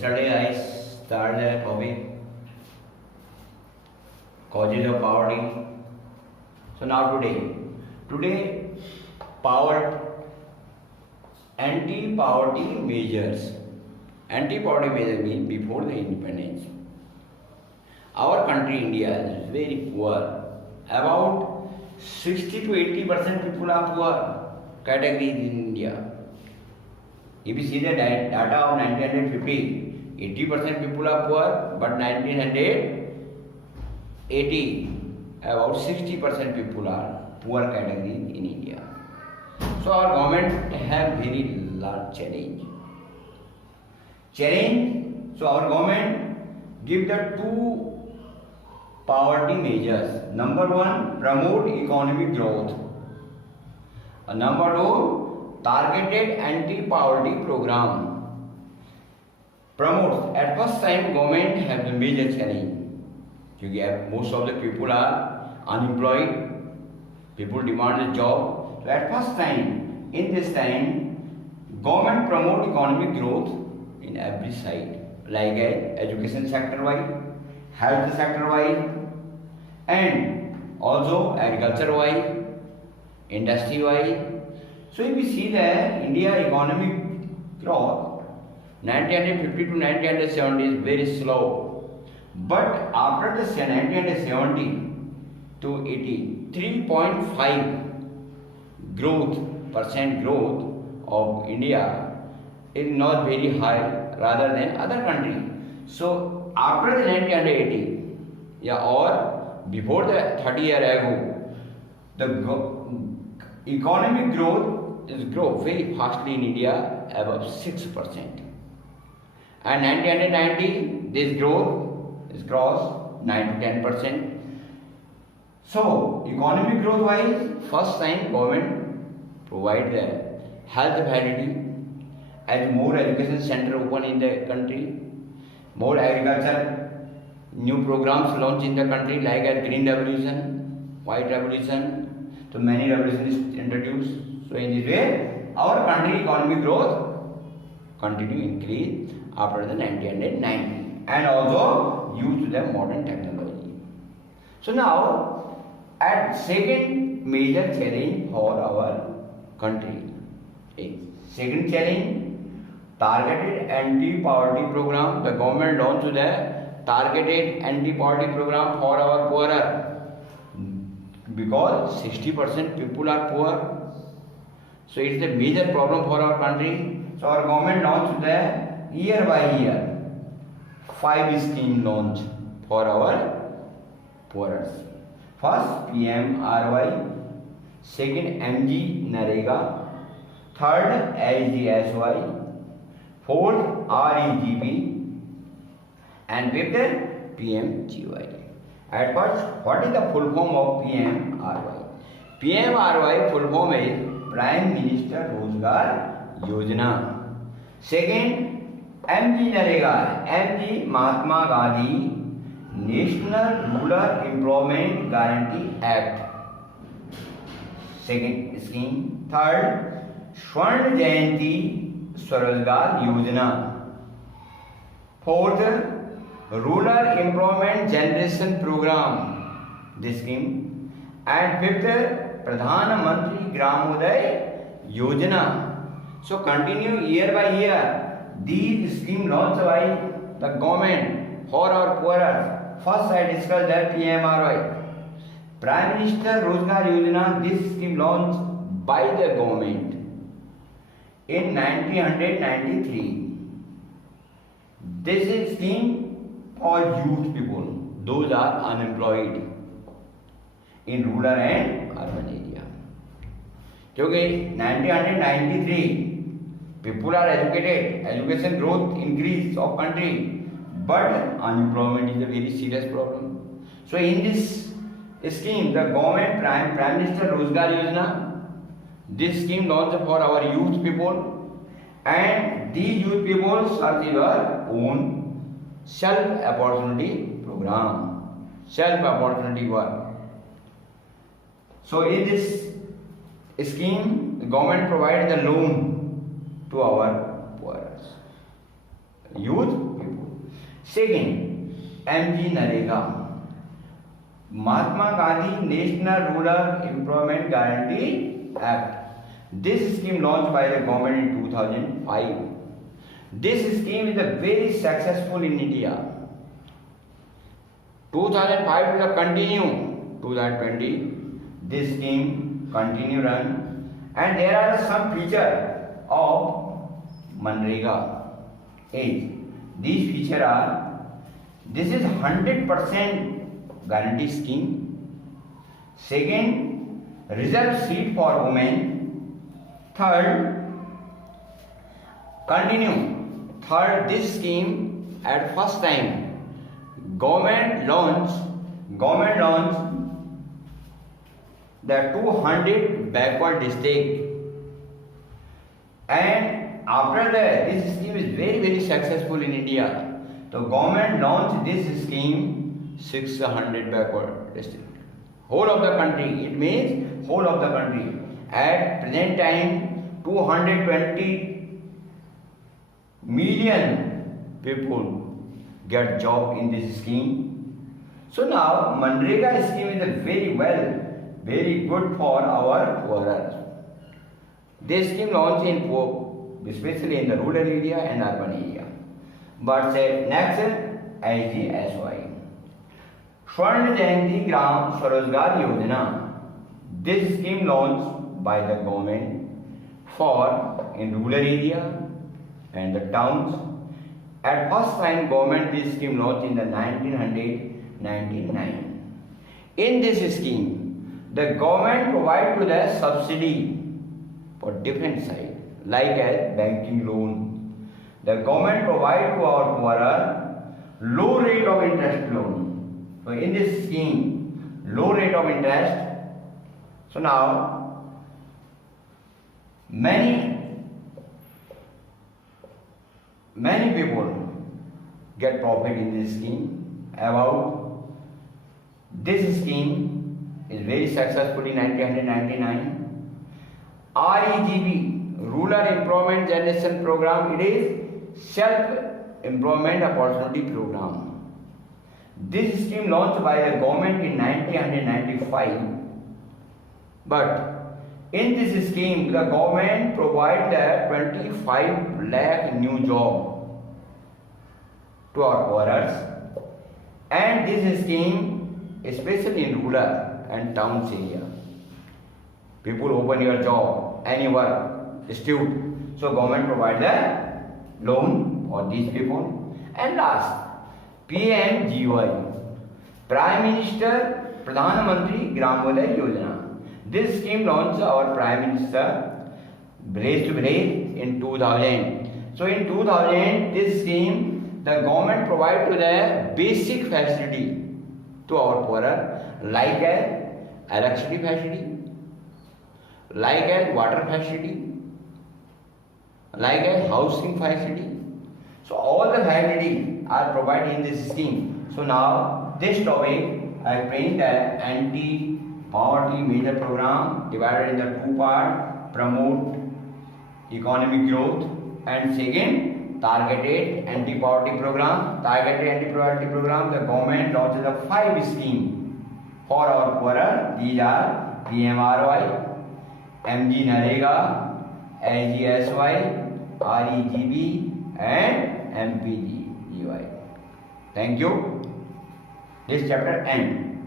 Yesterday I started a topic, causes of poverty. So now today power anti-poverty measures. Anti-poverty measures mean before the independence. Our country India is very poor. About 60 to 80% people are poor categories in India. If you see the data of 1950, 80% people are poor, but 1980, about 60% people are poor category in India. So our government have very large challenge. So our government give the two poverty measures. Number one, promote economic growth. Number two, targeted anti-poverty program. Promotes. At first time, government have the major challenge. Because most of the people are unemployed. People demand a job. So at first time, in this time, government promote economic growth in every side, like education sector wise, health sector wise, and also agriculture wise, industry wise. So if we see the India economic growth, 1950 to 1970 is very slow. But after the 1970 to 80, 3.5% growth of India is not very high rather than other countries. So after the 1980, or before the 30 years ago, the economic growth is grow very fastly in India, above 6%. And 1990, this growth is crossed 9 to 10%. So economic growth wise, first time government provide the health facility, as more education center open in the country, more agriculture, new programs launched in the country like a green revolution, white revolution. So many revolutions introduced. So in this way, our country economic growth continue increase after the 1990 and also use the modern technology. So now, at second major challenge for our country. Second challenge, targeted anti-poverty program. The government launched the targeted anti-poverty program for our poorer. Because 60% people are poor. So it's a major problem for our country. So our government launched the year by year 5 scheme launch for our poorers. First PMRY, second MG Narega, third SGSY, fourth REGP, and fifth PMGY. At first, what is the full form of PMRY? PMRY full form is Prime Minister Rozgar Yojana. Second, MG Narega, MG Mahatma Gandhi National Rural Employment Guarantee Act. Second scheme. Third, Swarn Jayanti Swarozgar Yojana. Fourth, Rural Employment Generation Program, this scheme. And fifth, Pradhan Mantri Gramodaya Yojana. So continue year by year. These schemes launched by the government for our poorers. First I discussed that PMRY. Prime Minister Rozgar Yojana, this scheme launched by the government in 1993. This is scheme for youth people, those are unemployed in rural and urban area. Because 1993 people are educated, education growth increase of country, but unemployment is a very serious problem. So in this scheme, the government Prime Minister Rozgar Yojana, this scheme launched for our youth people, and these youth people serve their own self-opportunity program, self-opportunity work. So in this scheme, the government provides the loan to our poorers. Youth Second, MG Narega, Mahatma Gandhi National Rural Employment Guarantee Act. This scheme launched by the government in 2005. This scheme is very successful in India. 2005 will continue 2020. This scheme continue run, and there are some features of Manrega. These features are: this is 100% guarantee scheme. Second, reserved seat for women. Third, this scheme at first time government launched the 200 backward district, and after that this scheme is very successful in India. The government launched this scheme 600 backward district, whole of the country. It means whole of the country. At present time 220 million people get job in this scheme. So now Manrega scheme is very good for our poorers. This scheme launched especially in the rural area and urban area. But next, IGSY, Swarna Jayanti Gram Swarozgar Yojana. This scheme launched by the government for in rural area and the towns. At first time government this scheme launched in the 1999. In this scheme, the government provide to the subsidy for different side, like a banking loan. The government provide to our poorer low rate of interest loan. So in this scheme, low rate of interest. So now many people get profit in this scheme. About this scheme is very successful in 1999. REGP, Rural Employment Generation Program, it is Self-Employment Opportunity Program. This scheme launched by the government in 1995. But in this scheme, the government provided 25 lakh new job to our poorers. And this scheme, especially in rural and towns area, people open your job, any work, student. So government provide the loan for these people. And last, PMGY, Prime Minister Pradhan Mantri Gramodaya Yojana. This scheme launched our Prime Minister Brace to Brace in 2000. So in 2000, this scheme, the government provide to the basic facility to our poorer, like a electricity facility, like a water facility, like a housing facility. So all the facilities are provided in this scheme. So now this topic I explained the anti-poverty major program divided in the two parts: promote economic growth, and second, targeted anti-poverty program. Targeted anti-poverty program, the government launches a 5 schemes for our poorer. These are PMRY, MG Narega, IGSY, REGB, and MPGY. Thank you. This chapter ends.